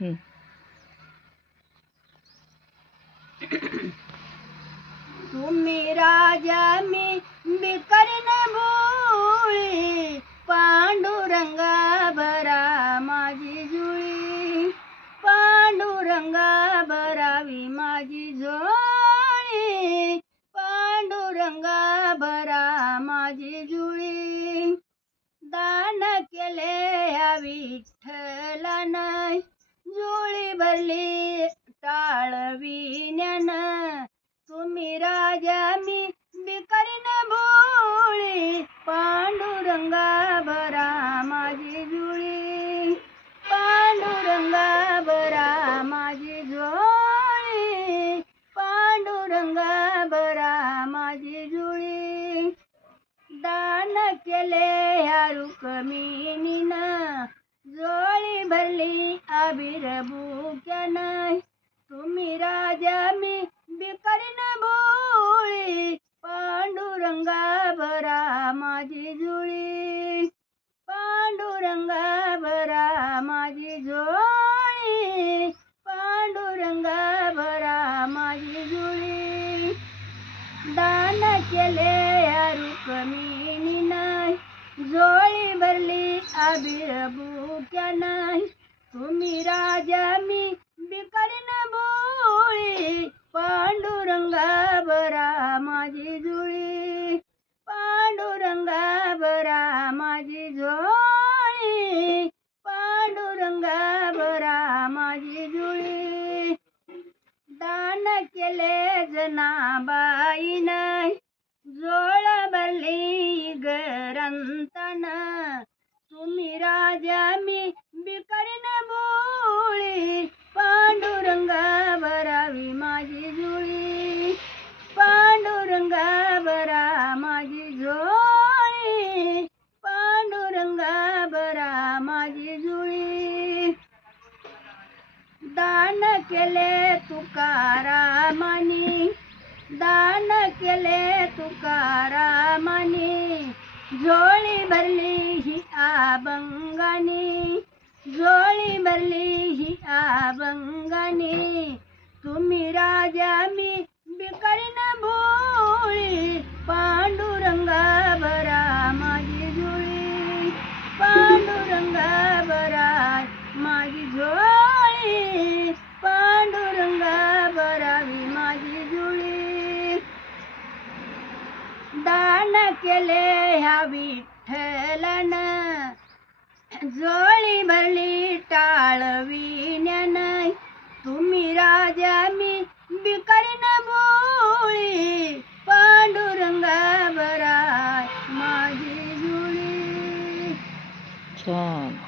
हं. तुम्ही राजा मी बिकरीन भोळी, पांडुरंगा भरा माझी जुळी, पांडुरंगा भरावी माझी झोळी, पांडुरंगा भरा माझी जुळी. दान केले ह्या विठ्ठलानं, जुळी भरली टाळविण्यानं. तुम्ही राजा मी बिकरीन भोळी, पांडुरंगा भरा माझी जुळी, पांडुरंगा भरा माझी झोळी, पांडुरंगा भरा माझी जुळी. दान केले ह्या रुक्मिणीनं, जोळी भरली अबीर बुक्यानं. तुम्ही राजा मी बिकरीन भोळी, पांडुरंगा भरा माझी जुळी, पांडुरंगा भरा माझी झोळी, पांडुरंगा भरा माझी जुळी. दान केले ह्या रुक्मिणीनं, जोळी भरली अबीर बुक्यानं. तुम्ही राजा मी बिकरीन भोळी, पांडुरंगा भरा माझी जुळी, पांडुरंगा भरा माझी झोळी, पांडुरंगा भरा माझी जुळी. दान केले जनाबाईनं, जोळ भरली ग्रंथानं. तुम्ही राजा मी बिकरीन भोळी, पांडुरंगा भरावी माझी जुळी, पांडुरंगा भरा माझी झोळी, पांडुरंगा भरा माझी जुळी. दान केले तुकारामानी, दान केले तुकारामानी. झोळी भरली ही अभंगानी, झोळी भरली ही अभंगानी. तुम्ही राजा मी बिकरीन भोळी, पांडुरंगा भरा माझी जुळी, पांडुरंगा भरा माझी झोळी, पांडुरंगा भरावी माझी जुळी. दान केले ह्या विठ्ठलानं, जोळी भरली टाळविण्यानं. तुम्ही राजा मी बिकरीन भोळी, पांडुरंगा भरा माझी जुळी. छान.